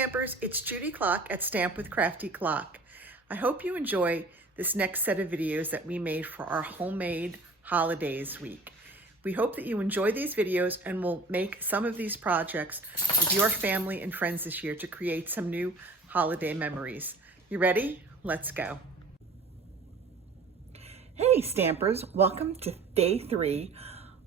Stampers, it's Judy Klock at Stamp with Crafty Klock. I hope you enjoy this next set of videos that we made for our Homemade Holidays week. We hope that you enjoy these videos and will make some of these projects with your family and friends this year to create some new holiday memories. You ready? Let's go. Hey Stampers, welcome to day 3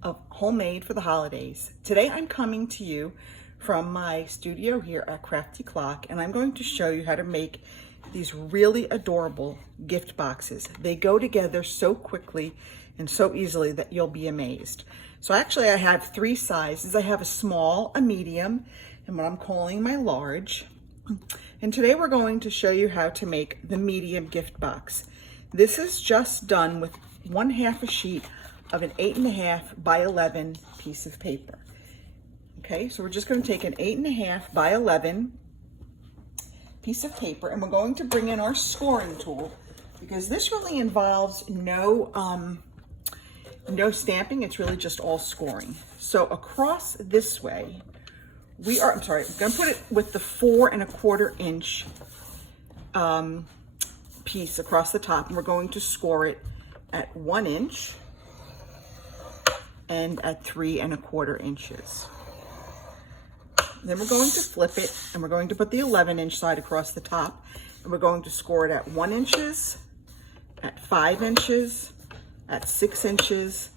of Homemade for the Holidays. Today I'm coming to you from my studio here at Crafty Klock, and I'm going to show you how to make these really adorable gift boxes. They go together so quickly and so easily that you'll be amazed. So actually I have 3 sizes. I have a small, a medium, and what I'm calling my large. And today we're going to show you how to make the medium gift box. This is just done with 1/2 a sheet of an 8.5 by 11 piece of paper. Okay, so we're just going to take an 8.5 by 11 piece of paper, and we're going to bring in our scoring tool because this really involves no stamping. It's really just all scoring. So across this way, we're going to put it with the 4 1/4 inch piece across the top, and we're going to score it at 1 inch and at 3 1/4 inches. Then we're going to flip it, and we're going to put the 11-inch side across the top, and we're going to score it at 1 inches, at 5 inches, at 6 inches,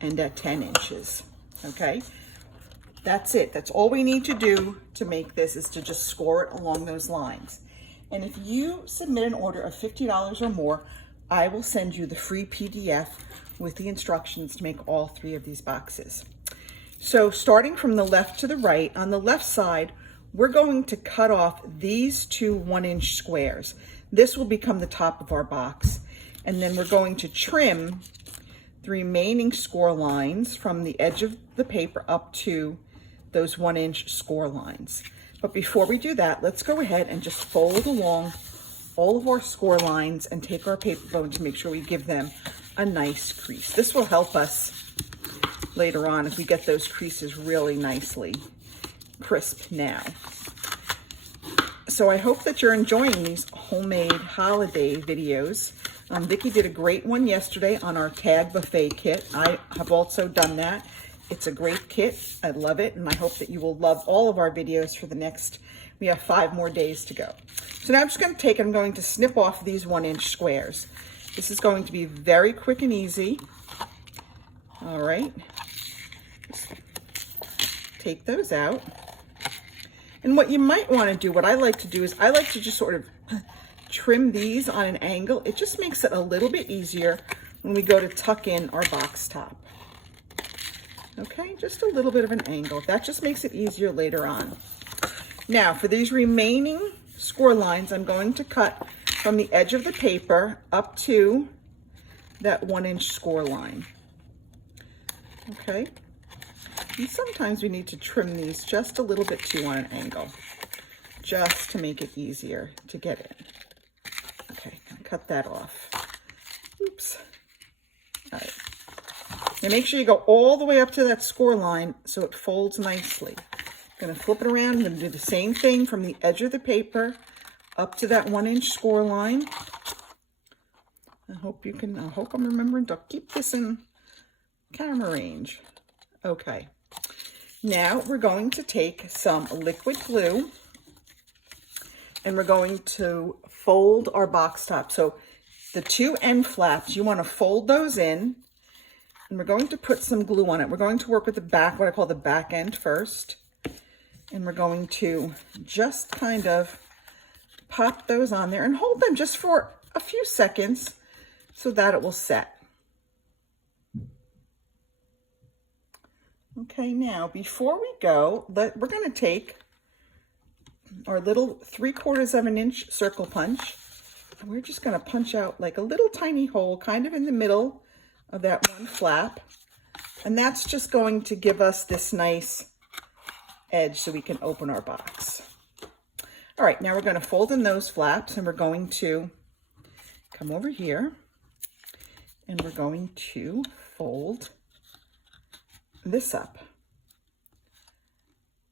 and at 10 inches. Okay, that's it. That's all we need to do to make this, is to just score it along those lines. And if you submit an order of $50 or more, I will send you the free PDF with the instructions to make all 3 of these boxes. So starting from the left to the right, on the left side, we're going to cut off these 2 1-inch squares. This will become the top of our box. And then we're going to trim the remaining score lines from the edge of the paper up to those 1-inch score lines. But before we do that, let's go ahead and just fold along all of our score lines and take our paper bone to make sure we give them a nice crease. This will help us later on if we get those creases really nicely crisp now. So I hope that you're enjoying these homemade holiday videos. Vicki did a great one yesterday on our tag buffet kit. I have also done that. It's a great kit. I love it, and I hope that you will love all of our videos for the next, we have 5 more days to go. So now I'm just going to I'm going to snip off these 1-inch squares. This is going to be very quick and easy. All right. Just take those out. And what you might want to do, what I like to do is I like to just sort of trim these on an angle. It just makes it a little bit easier when we go to tuck in our box top. Okay, just a little bit of an angle. That just makes it easier later on. Now, for these remaining score lines, I'm going to cut from the edge of the paper up to that 1-inch score line. Okay, and sometimes we need to trim these just a little bit too on an angle, just to make it easier to get in. Okay, I'll cut that off. Oops. All right. Now make sure you go all the way up to that score line so it folds nicely. I'm going to flip it around. I'm going to do the same thing from the edge of the paper up to that 1-inch score line. I hope I'm remembering to keep this in camera range. Okay. Now we're going to take some liquid glue, and we're going to fold our box top. So the 2 end flaps, you want to fold those in, and we're going to put some glue on it. We're going to work with the back, what I call the back end first. And we're going to just kind of pop those on there and hold them just for a few seconds so that it will set. Okay, now before we go, we're going to take our little 3/4 of an inch circle punch, and we're just going to punch out like a little tiny hole kind of in the middle of that one flap, and that's just going to give us this nice edge so we can open our box. All right, now we're going to fold in those flaps, and we're going to come over here, and we're going to fold this up.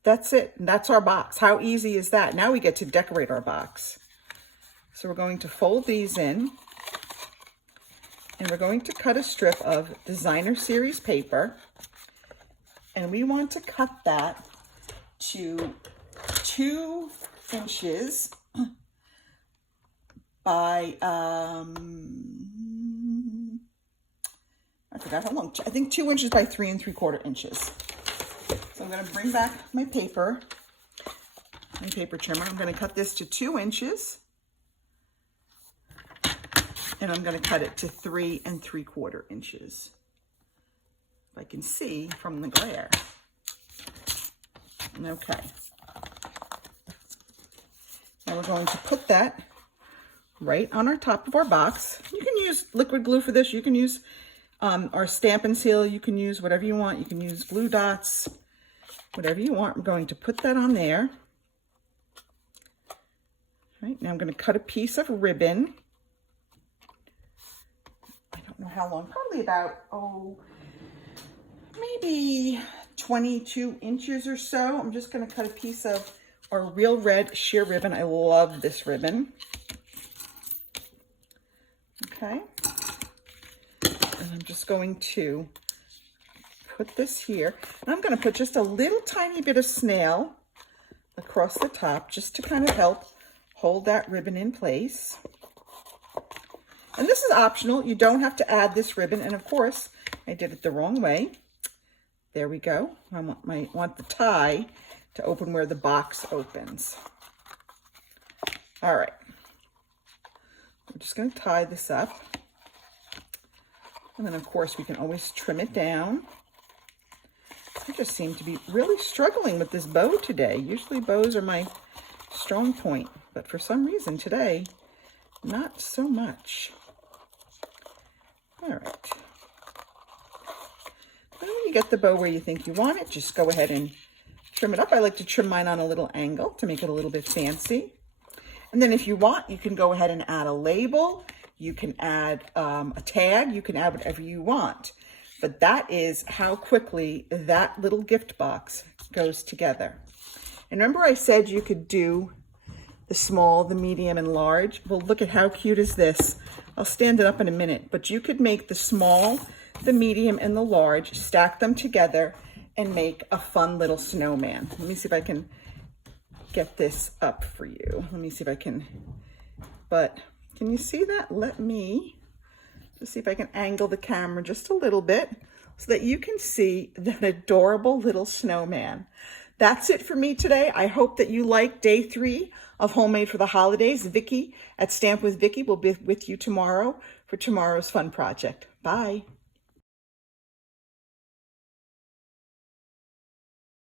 That's it. And that's our box. How easy is that? Now we get to decorate our box. So we're going to fold these in, and we're going to cut a strip of designer series paper, and we want to cut that to 2 inches by I forgot how long. I think 2 inches by 3 3/4 inches. So I'm going to bring back my paper trimmer. I'm going to cut this to 2 inches, and I'm going to cut it to 3 3/4 inches. If I can see from the glare. Okay. Now we're going to put that right on our top of our box. You can use liquid glue for this. You can use our Stampin' seal. You can use whatever you want. You can use glue dots, whatever you want. We're going to put that on there. All right, now I'm going to cut a piece of ribbon. I don't know how long, probably about, maybe 22 inches or so. I'm just going to cut a piece of our real red sheer ribbon. I love this ribbon. Okay. And I'm just going to put this here. And I'm going to put just a little tiny bit of snail across the top just to kind of help hold that ribbon in place. And this is optional. You don't have to add this ribbon. And of course, I did it the wrong way. There we go. I want the tie to open where the box opens. All right. I'm just going to tie this up. And then, of course, we can always trim it down. I just seem to be really struggling with this bow today. Usually bows are my strong point, but for some reason today, not so much. All right. Then when you get the bow where you think you want it, just go ahead and trim it up. I like to trim mine on a little angle to make it a little bit fancy. And then if you want, you can go ahead and add a label. You can add a tag. You can add whatever you want. But that is how quickly that little gift box goes together. And remember I said you could do the small, the medium, and large? Well, look at how cute is this. I'll stand it up in a minute. But you could make the small, the medium, and the large, stack them together, and make a fun little snowman. Let me see if I can get this up for you. Let me see if I can, but can you see that? Let me just see if I can angle the camera just a little bit so that you can see that adorable little snowman. That's it for me today. I hope that you like day 3 of Homemade for the Holidays. Vicki at Stamp with Vicki will be with you tomorrow for tomorrow's fun project. Bye.